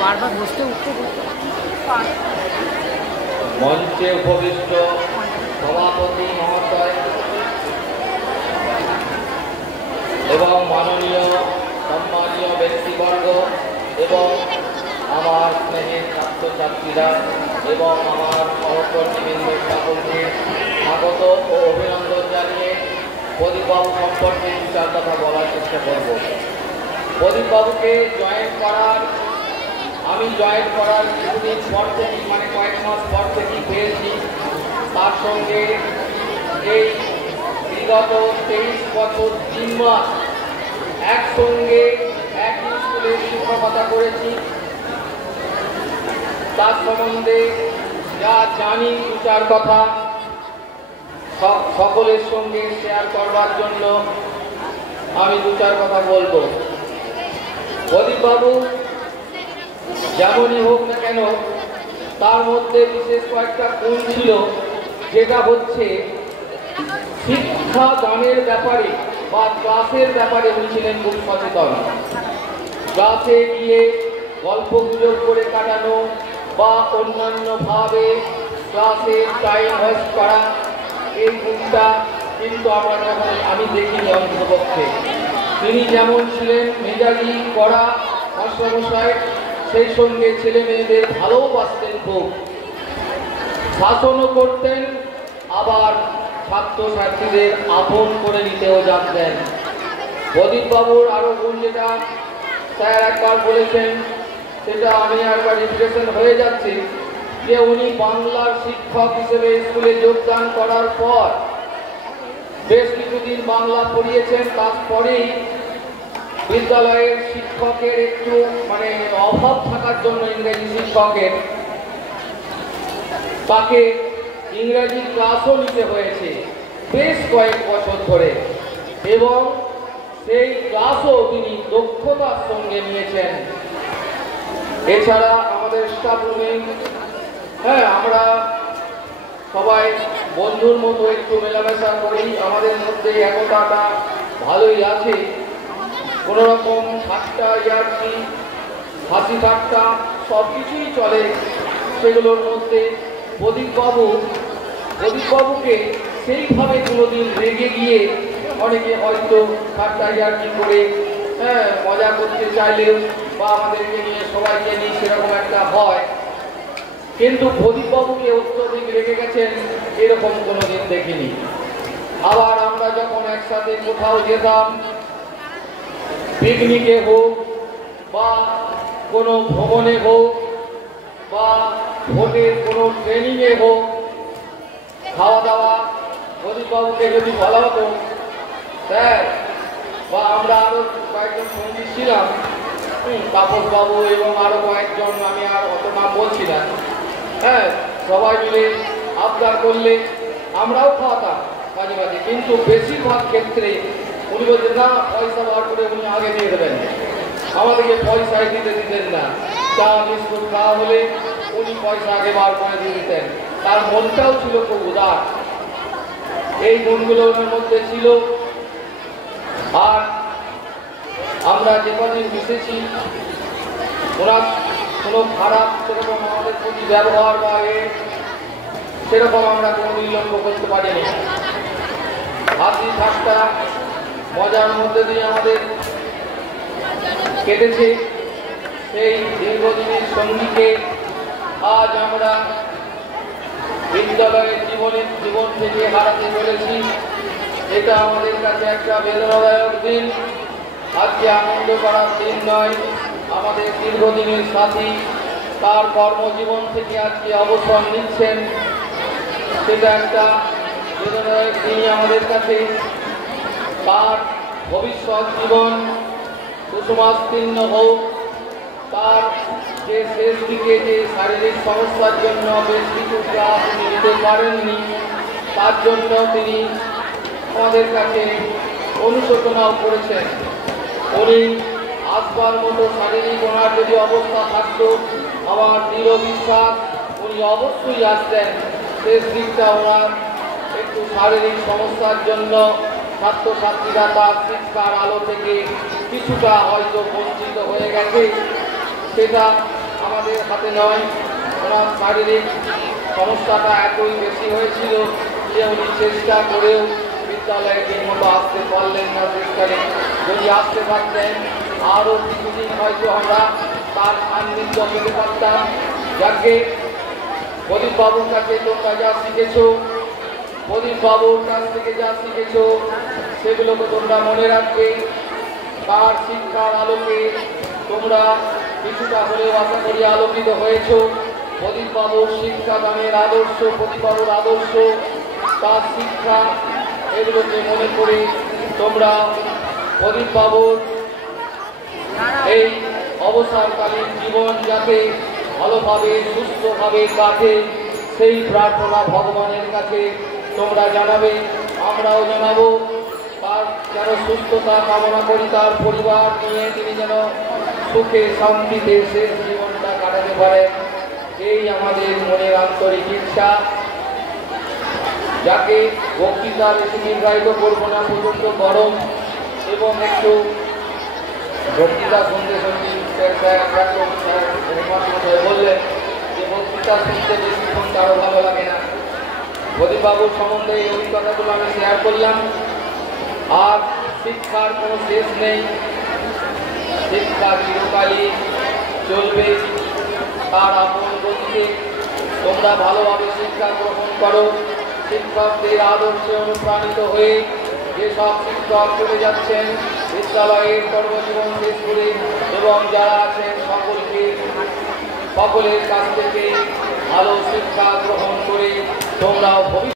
বারবার বসতে উঠতে মঞ্চে উপবিষ্ট সভাপতি মহোদয় এবং মাননীয় সম্মানীয় ব্যক্তিবর্গ এবং আমার স্নেহের ছাত্রছাত্রীরা এবং আমার সহকর্মীবৃন্দ সকলকে স্বাগত ও অভিনন্দন জানিয়ে প্রদীপবাবু সম্পর্কে দু চার কথা বলার চেষ্টা করব। প্রদীপবাবুকে আমি জয়েন করার কিছুদিন পর থেকেই মানে কয়েক মাস পর থেকেই পেয়েছি। তার সঙ্গে এই বিগত 23 বছর 3 মাস একসঙ্গে একই স্কুলে শিক্ষকতা করেছি। তার সম্বন্ধে যা জানি দু চার কথা সকলের সঙ্গে শেয়ার করবার জন্য আমি দু চার কথা বলবো। প্রদীপবাবু যেমনই হোক না কেন তার মধ্যে বিশেষ কয়েকটা গুণ ছিল, যেটা হচ্ছে শিক্ষা দানের ব্যাপারে বা ক্লাসের ব্যাপারে উনি ছিলেন খুব সচেতন। ক্লাসে গিয়ে গল্প গুজব করে কাটানো বা অন্যান্যভাবে ক্লাসে টাইম ওয়েস্ট করা, এই গুণটা কিন্তু আমি দেখিনি অন্ততপক্ষে। তিনি যেমন ছিলেন মেজাজি করা মাস্টারমশাই, সেই সঙ্গে ছেলে মেয়েদের ভালোবাসতেন খুব, শাসনও করতেন, আবার ছাত্রছাত্রীদের আপন করে নিতেও জানতেন। প্রদীপবাবুর আরও গুণ যেটা স্যার একবার বলেছেন, সেটা আমি একবার রিপিটেশন হয়ে যাচ্ছি, যে উনি বাংলার শিক্ষক হিসেবে স্কুলে যোগদান করার পর বেশ কিছুদিন বাংলা পড়িয়েছেন। তারপরেই বিদ্যালয়ের শিক্ষকের একটু অভাব থাকার জন্য ইংরেজি শিক্ষকের তাকে ইংরেজি ক্লাসও নিতে হয়েছে বেশ কয়েক বছর ধরে, এবং সেই ক্লাসও তিনি দক্ষতার সঙ্গে নিয়েছেন। এছাড়া আমাদের স্টাফ রুমে আমরা সবাই বন্ধুর মতো একটু মেলামেশা করি, আমাদের মধ্যে একতাটা ভালোই আছে। কোনো রকম ঠাট্টা ইয়ার্কি হাসি ঠাট্টা সব কিছুই চলে সেগুলোর মধ্যে। প্রদীপবাবুকে সেইভাবে কোনোদিন রেগে গিয়ে অনেকে হয়তো ঠাট্টা ইয়ার্কি করে মজা করতে চাইলেও বা আমাদেরকে নিয়ে সবাইকে নিয়ে সেরকম একটা হয়, কিন্তু প্রদীপবাবুকে অত্যধিক রেগে গেছেন এরকম কোনোদিন দেখিনি। আবার আমরা যখন একসাথে কোথাও যেতাম, পিকনিকে হোক বা কোনো ভ্রমণে হোক বা ভোটের কোনো ট্রেনিংয়ে হোক, খাওয়া দাওয়া প্রদীপবাবুকে যদি বলা হতো স্যার, বা আমরা আরও কয়েকজন সঙ্গী ছিলাম, তাপসবাবু এবং আরও কয়েকজন, আমি আর অত নাম বলছি না, সবাই মিলে আবদার করলে আমরাও খাওয়াতাম মাঝে মাঝে, কিন্তু বেশিরভাগ ক্ষেত্রে উনি বলছেন না, পয়সা বার করে উনি আগে দিয়ে দেবেন, আমাদেরকে পয়সায় দিতেন না। চা বিস্কুট খাওয়া হলে উনি পয়সা আগে বার করে দিয়ে দিতেন। তার মনটাও ছিল খুব উদার, এই গুণগুলো ওনার মধ্যে ছিল। আর আমরা যে কদিন মিশেছি, ওনার কোনো খারাপ সেরকম আমাদের প্রতি ব্যবহার বা সেরকম আমরা কোনোদিন লক্ষ্য করতে পারিনি। হাসি ঠাট্টা মজার মধ্যে দিয়ে আমাদের কেটেছে সেই দীর্ঘদিনের সঙ্গীকে আজ আমরা বিদ্যালয়ের জীবন থেকে হারাতে চলেছি। এটা আমাদের কাছে একটা বেদনাদায়ক দিন। আজকে আনন্দ করার দিন নয়, আমাদের দীর্ঘদিনের সাথী তার কর্মজীবন থেকে আজকে অবসর নিচ্ছেন, সেটা একটা বেদনাদায়ক দিনই আমাদের কাছে। তার ভবিষ্যৎ জীবন কুসুমাস্তীর্ণ হোক। তার যে শেষ দিকে যে শারীরিক সমস্যার জন্য বেশ কিছু ক্লাস তিনি নিতে পারেননি, তার জন্য তিনি আমাদের কাছে অনুশোচনাও করেছেন। উনি আসবার মতো শারীরিক ওনার যদি অবস্থা থাকতো, আমার দৃঢ় বিশ্বাস উনি অবশ্যই আসতেন। শেষ দিকটা ওনার একটু শারীরিক সমস্যার জন্য ছাত্রছাত্রীরা তার শিক্ষার আলো থেকে কিছুটা হয়তো বঞ্চিত হয়ে গেছে, সেটা আমাদের হাতে নয়। ওনার শারীরিক সমস্যাটা এতই বেশি হয়েছিল যে উনি চেষ্টা করেও বিদ্যালয়ে ঠিকমতো আসতে পারলেন না শেষকালে। যদি আসতে পারতেন আরও কিছুদিন হয়তো আমরা তার সান্নিধ্য পেতে পারতাম। যাকে প্রদীপবাবুর কাছে তোমরা যা শিখেছো, প্রদীপবাবুর কাছ থেকে যা শিখেছো সেগুলোকে তোমরা মনে রাখবে। তার শিক্ষার আলোকে তোমরা কিছুটা হলেও আশা করি আলোকিত হয়েছো। প্রদীপবাবুর শিক্ষাদানের আদর্শ, প্রদীপবাবুর আদর্শ, তার শিক্ষা, এগুলোকে মনে করে তোমরা প্রদীপবাবুর এই অবসরকালীন জীবন যাতে ভালোভাবে সুস্থভাবে কাটে সেই প্রার্থনা ভগবানের কাছে তোমরা জানাবে, আমরাও জানাবো। তার যেন সুস্থতা কামনা করি, তার পরিবার নিয়ে তিনি যেন সুখে শান্তিতে শেষ জীবনটা কাটাতে পারেন, এই আমাদের মনের আন্তরিক ইচ্ছা। যাকে বক্তৃতা বেশি নির্বাহিত করবো না, প্রচণ্ড গরম এবং একটু বক্তৃতা শুনতে বললেন যে বক্তৃতা শুনতে বেশিক্ষণ কারো ভালো লাগে না। প্রদীপবাবুর সম্বন্ধে এই অভিজ্ঞতাগুলো আমি শেয়ার করলাম। আর শিক্ষার কোনো শেষ নেই, শিক্ষা চিরকালই চলবে তার আপন গতিতে। তোমরা ভালোভাবে শিক্ষা গ্রহণ করো। শিক্ষকদের আদর্শে অনুপ্রাণিত হয়ে যেসব শিক্ষক চলে যাচ্ছেন বিদ্যালয়ের কর্মজীবন শেষ করে এবং যারা আছেন সকলের কাছ থেকে ভালো শিক্ষা গ্রহণ করে তোমরাও